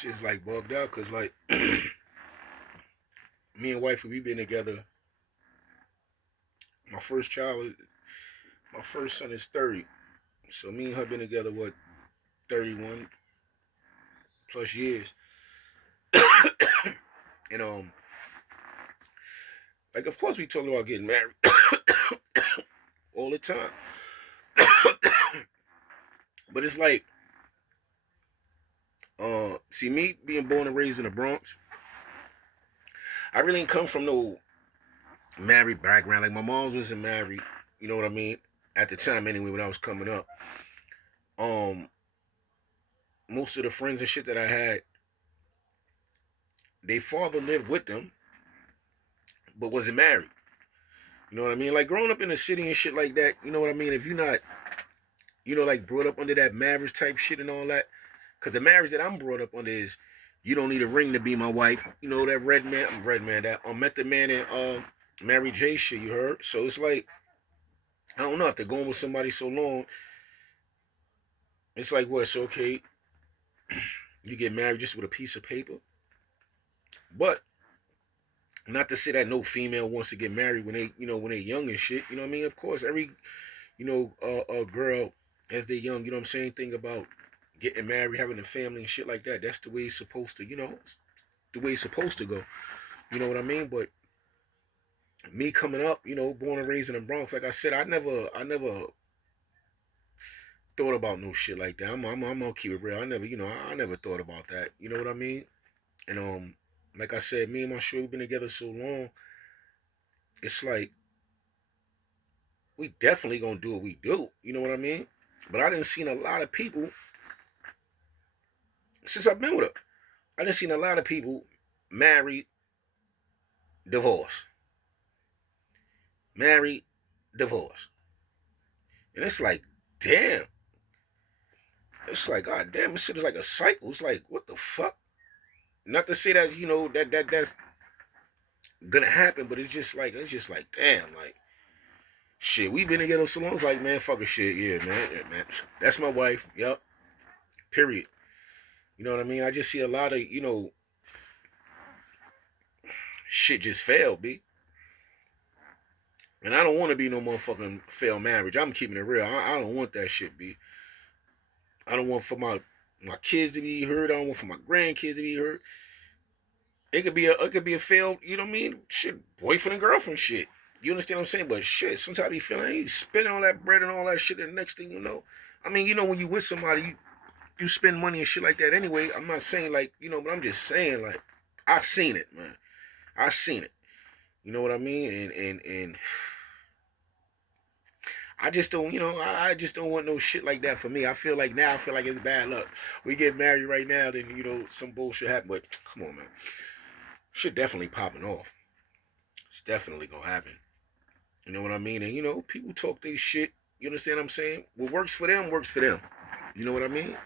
shit's like bugged out because like me and wife, we been together. My first child, my first son is 30. So me and her been together what 31 plus years. And like of course we talk about getting married all the time. But it's like see me being born and raised in the Bronx, I really ain't come from no married background. Like my mom wasn't married, you know what I mean? At the time anyway when I was coming up. Um Most of the friends and shit that I had, their father lived with them, but wasn't married. You know what I mean? Like growing up in the city and shit like that, you know what I mean? If you're not, like brought up under that marriage type shit and all that, because the marriage that I'm brought up under is you don't need a ring to be my wife. You know that red man, that met the man in Mary J shit, you heard? So it's like, I don't know, if they're going with somebody so long, it's like what, so okay, you get married just with a piece of paper. But not to say that no female wants to get married when they, when they young and shit. You know what I mean? Of course, every, girl as they young, you know what I'm saying, think about getting married, having a family and shit like that. That's the way it's supposed to, the way it's supposed to go. You know what I mean? But me coming up, born and raised in the Bronx, like I said, I never thought about no shit like that. I'm gonna keep it real. I never, I never thought about that. You know what I mean? And like I said, me and my shorty been together so long. It's like we definitely gonna do what we do. You know what I mean? But I didn't seen a lot of people since I've been with her. I didn't seen a lot of people married, divorced, married, divorced, and it's like, damn. It's like, god damn, this shit is like a cycle. It's like, what the fuck? Not to say that that's gonna happen, but it's just like, damn, like shit. We been together so long. It's like, man, fuck a shit, yeah, man. That's my wife. Yup. Period. You know what I mean? I just see a lot of, shit just fail, b. And I don't want to be no motherfucking failed marriage. I'm keeping it real. I don't want that shit, b. I don't want for my kids to be hurt. I don't want for my grandkids to be hurt. It could be a failed, you know what I mean? Shit, boyfriend and girlfriend shit. You understand what I'm saying? But shit, sometimes I be feeling you spending all that bread and all that shit, and the next thing you know, I mean, when you with somebody, you spend money and shit like that anyway. I'm not saying like, but I'm just saying like I seen it, man. I seen it. You know what I mean? And I just don't, I just don't want no shit like that for me. I feel like it's bad luck. We get married right now, then some bullshit happen. But come on, man, shit definitely popping off. It's definitely gonna happen. You know what I mean? And people talk their shit. You understand what I'm saying? What works for them works for them. You know what I mean?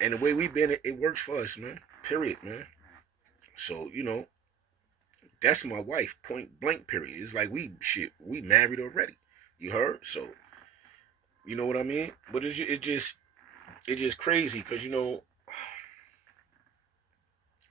And the way we've been, it works for us, man. Period, man. So that's my wife. Point blank. Period. It's like we married already. You heard? So you know what I mean? But it's just crazy because I know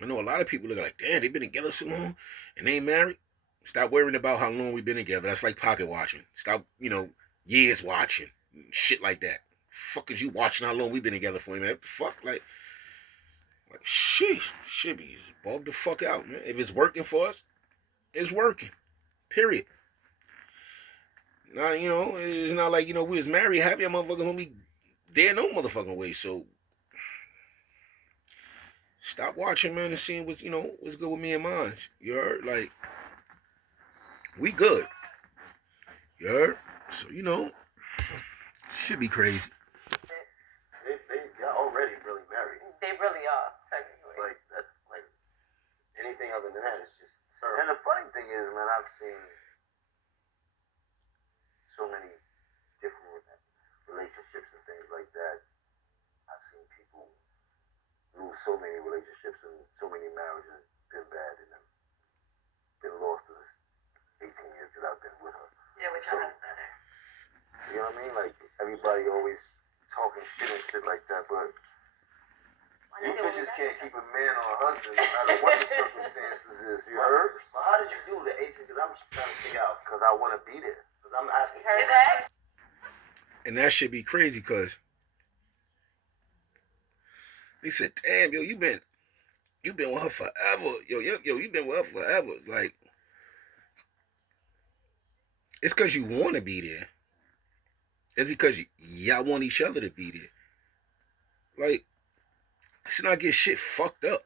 a lot of people look like, damn, they've been together so long and they ain't married. Stop worrying about how long we've been together. That's like pocket watching. Stop, years watching. Shit like that. Fuck is you watching how long we've been together for, man? What the fuck? Like sheesh. Should be bug the fuck out, man. If it's working for us, it's working. Period. Now, it's not like, we was married, happy, a motherfucker gonna be dead no motherfucking way. So stop watching, man, and seeing what's good with me and mine. You heard? Like, we good. You heard? So, should be crazy. They're already really married. They really are, technically. Like that, like anything other than that is just. And the funny thing is, man, I've seen so many different relationships and things like that. I've seen people lose so many relationships and so many marriages been bad and been lost in this 18 years that I've been with her. Yeah, which one's better? You know what I mean? Like everybody always talking shit and shit like that, but You bitches can't keep a man or a husband no matter what the circumstances is. You heard? Well, how did you do the 18? Because I'm trying to figure out. Because I want to be there. Because I'm asking. Heard that? And that should be crazy because they said, damn, yo, you been with her forever. Yo, you been with her forever. Like, it's because you want to be there. It's because y'all want each other to be there. Like, let's not get shit fucked up.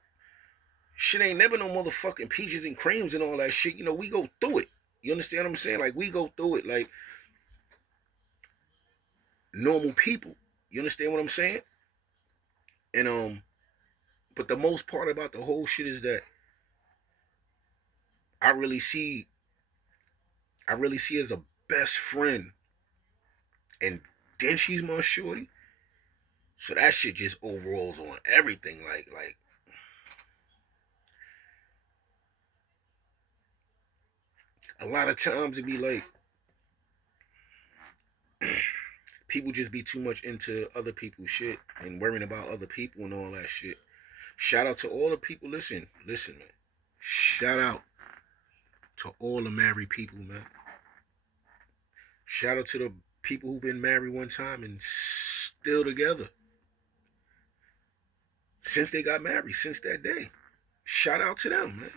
Shit ain't never no motherfucking peaches and creams and all that shit. You know, we go through it. You understand what I'm saying? Like, we go through it like normal people. You understand what I'm saying? And but the most part about the whole shit is that I really see as a best friend, and then she's my shorty. So that shit just overalls on everything. Like a lot of times it be like people just be too much into other people's shit and worrying about other people and all that shit. Shout out to all the people. Listen, man. Shout out to all the married people, man. Shout out to the people who've been married one time and still together since they got married, since that day. Shout out to them, man.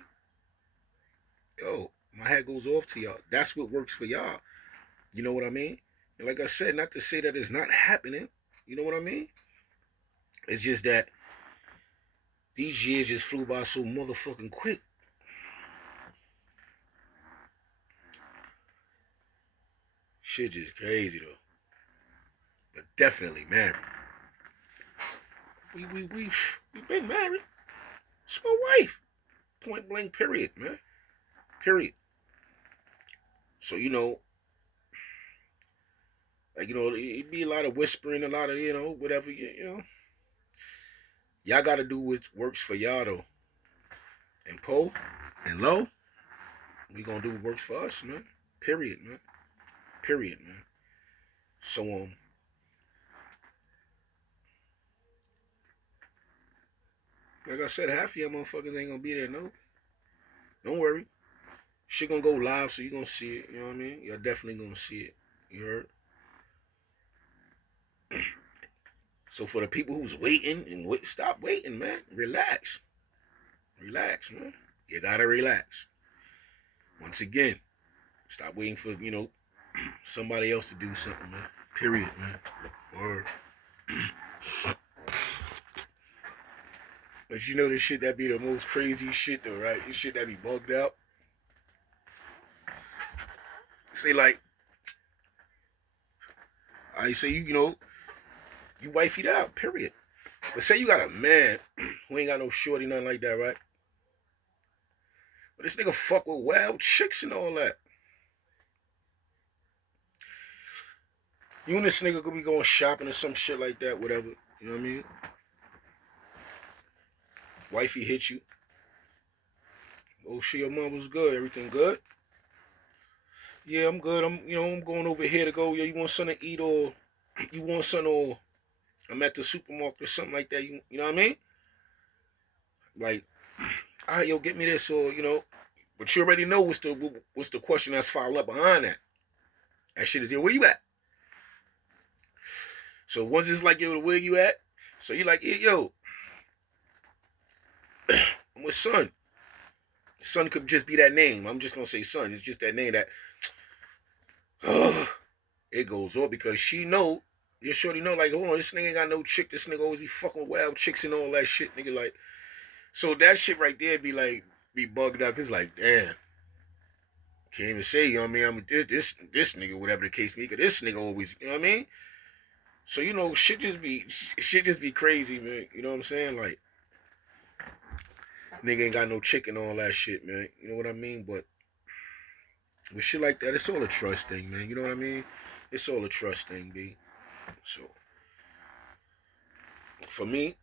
Yo, my hat goes off to y'all. That's what works for y'all. You know what I mean? And like I said, not to say that it's not happening. You know what I mean? It's just that these years just flew by so motherfucking quick. Shit just crazy though. But definitely married. We've been married. It's my wife. Point blank period, man. Period. So, you know, like, you know, it'd be a lot of whispering, a lot of, you know, whatever, you know. Y'all gotta do what works for y'all though. And Poe and Low, we gonna do what works for us, man. Period, man. Period, man. So like I said, half of y'all motherfuckers ain't gonna be there, no. Don't worry. Shit gonna go live, so you gonna see it. You know what I mean? You're definitely gonna see it. You heard? So for the people who's waiting and stop waiting, man. Relax. Relax, man. You gotta relax. Once again, stop waiting for, you know, somebody else to do something, man. Period, man. Word. But you know this shit that be the most crazy shit though, right? This shit that be bugged out. Say like, I say you know, you wifeyed out, period. But say you got a man who ain't got no shorty, nothing like that, right? But this nigga fuck with wild chicks and all that. You and this nigga could be going shopping or some shit like that, whatever. You know what I mean? Wifey hit you. Oh shit, your mom was good. Everything good? Yeah, I'm good. I'm going over here to go. Yeah, you want something to eat or you want something or I'm at the supermarket or something like that. You know what I mean? Like, all right, yo, get me this or you know. But you already know what's the question that's followed up behind that. That shit is there. Where you at? So once it's like, yo, where you at? So you like, yeah, yo, I'm with Son. Son could just be that name. I'm just gonna say Son. It's just that name that it goes on because she know, your shorty know, like, hold on, this nigga ain't got no chick. This nigga always be fucking with wild chicks and all that shit, nigga. Like, so that shit right there be like, be bugged out. Cause like, damn, can't even say, you know what I mean? I'm this nigga, whatever the case be. Cause this nigga always, you know what I mean? So you know, shit just be crazy, man. You know what I'm saying? Like, nigga ain't got no chick and all that shit, man. You know what I mean? But with shit like that, it's all a trust thing, man. You know what I mean? It's all a trust thing, B. So, for me,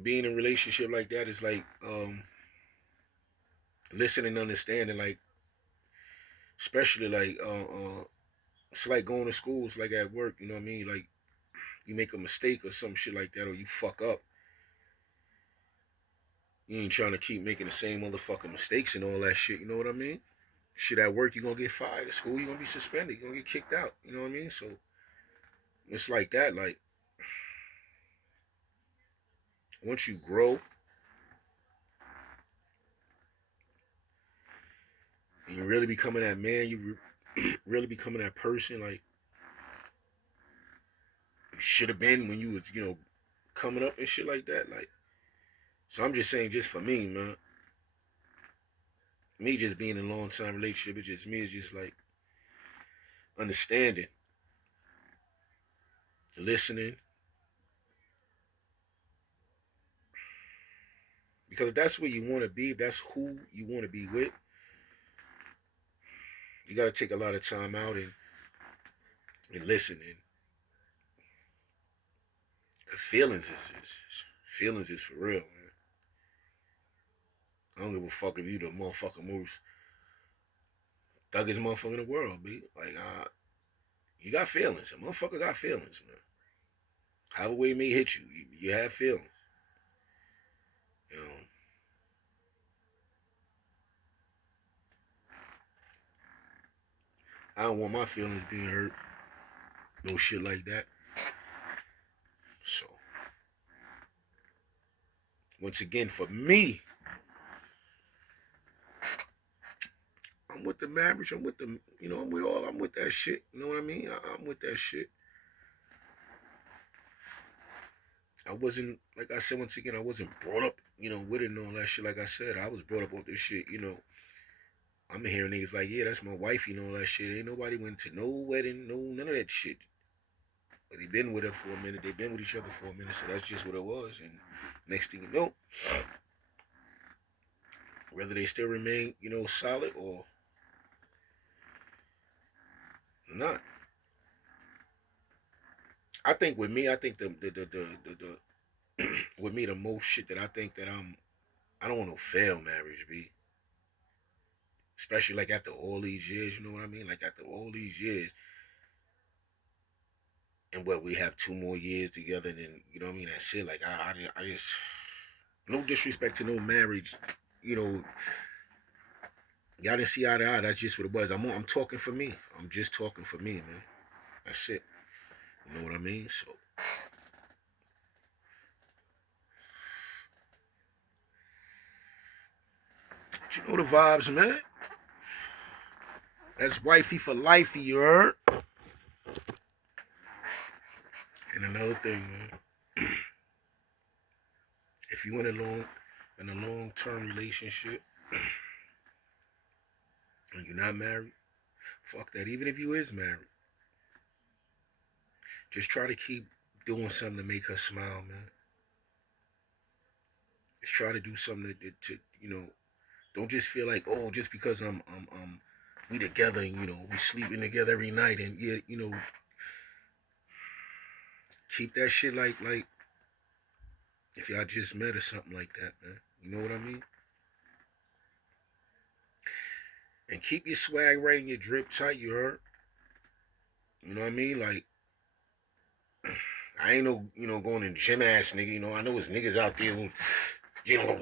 being in a relationship like that is like listening and understanding, like, especially like it's like going to school, it's like at work, you know what I mean? Like, you make a mistake or some shit like that, or you fuck up, you ain't trying to keep making the same motherfucking mistakes and all that shit. You know what I mean? Shit at work, you're gonna get fired. At school, you're gonna be suspended. You're gonna get kicked out. You know what I mean? So it's like that. Like once you grow and you really becoming that man, really becoming that person like you should have been when you was, coming up and shit like that. Like, so I'm just saying, just for me, man. Me just being in a long time relationship, it's just me. It's just like understanding, listening, because if that's where you want to be, if that's who you want to be with, you got to take a lot of time out and listening, because feelings is for real, man. I don't give a fuck if you the motherfucker most thuggest motherfucker in the world, B. Like, you got feelings. A motherfucker got feelings, man. However way it may hit you, you have feelings. You know, I don't want my feelings being hurt. No shit like that. So, once again, for me, I'm with the marriage. I'm with the, I'm with that shit. You know what I mean? I'm with that shit. I wasn't, like I said, once again, I wasn't brought up, with it and all that shit. Like I said, I was brought up with this shit, I'm hearing niggas like, yeah, that's my wife, all that shit. Ain't nobody went to no wedding, no, none of that shit. But they been with her for a minute. They been with each other for a minute. So that's just what it was. And next thing you know, whether they still remain, solid or not. I think with me, I think the with me the most shit that I think that I don't want no failed marriage, B. Especially like after all these years, you know what I mean? Like after all these years, and what we have 2 more years together, and then you know what I mean? That shit. Like I just no disrespect to no marriage, you know. Y'all didn't see eye to eye. That's just what it was. I'm talking for me. I'm just talking for me, man. That's it. You know what I mean? So you know the vibes, man. That's wifey for lifey, you heard? And another thing, man. If you in a long term relationship and you're not married, fuck that. Even if you is married, just try to keep doing something to make her smile, man. Just try to do something to don't just feel like, oh, just because we together and we sleeping together every night and yeah, keep that shit like if y'all just met or something like that, man. You know what I mean? And keep your swag right and your drip tight, you heard? You know what I mean? Like, I ain't no, going in gym ass nigga. I know there's niggas out there who,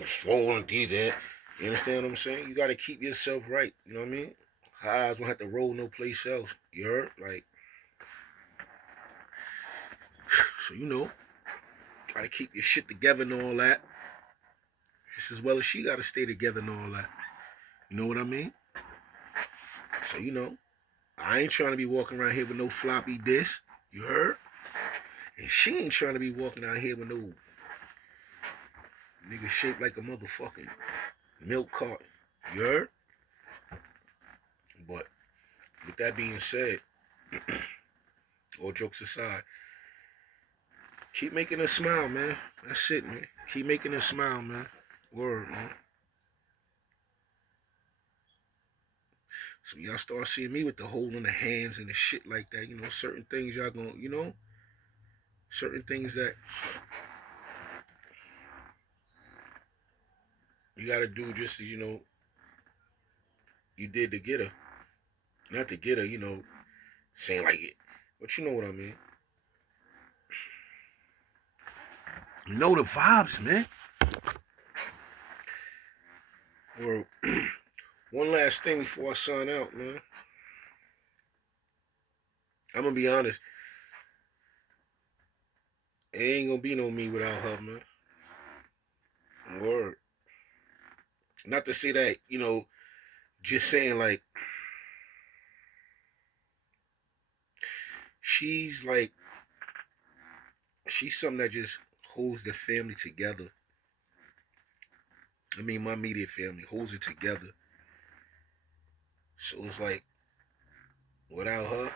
swollen these that. You understand what I'm saying? You gotta keep yourself right. You know what I mean? Her eyes won't have to roll no place else. You heard? Like, so gotta keep your shit together and all that. Just as well as she gotta stay together and all that. You know what I mean? So I ain't trying to be walking around here with no floppy disk. You heard? And she ain't trying to be walking out here with no nigga shaped like a motherfucking milk carton. You heard? But with that being said, all jokes aside, keep making her smile, man. That's it, man. Keep making her smile, man. Word, man. So y'all start seeing me with the hole in the hands and the shit like that. Certain things y'all gonna, certain things that you gotta do just as, you did to get her. Not to get her, saying like it. But you know what I mean. Know the vibes, man. Or one last thing before I sign out, man. I'm gonna be honest. It ain't gonna be no me without her, man. Word. Not to say that, just saying like she's like she's something that just holds the family together. I mean, my immediate family holds it together. So it's like without her,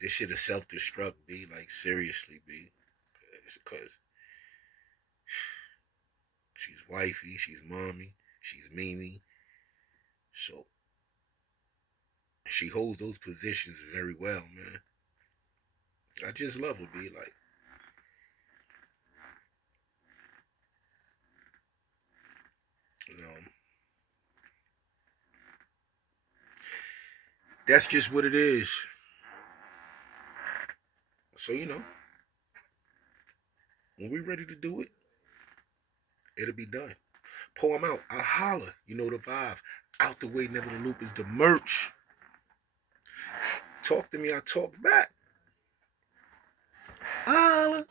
this shit is self destruct. Be like seriously, be because she's wifey, she's mommy, she's Mimi. So she holds those positions very well, man. I just love her, be like, you know, that's just what it is. So, when we ready to do it, it'll be done. Pour them out. I holler. You know the vibe. Out the way, never the loop is the merch. Talk to me, I talk back. Holla.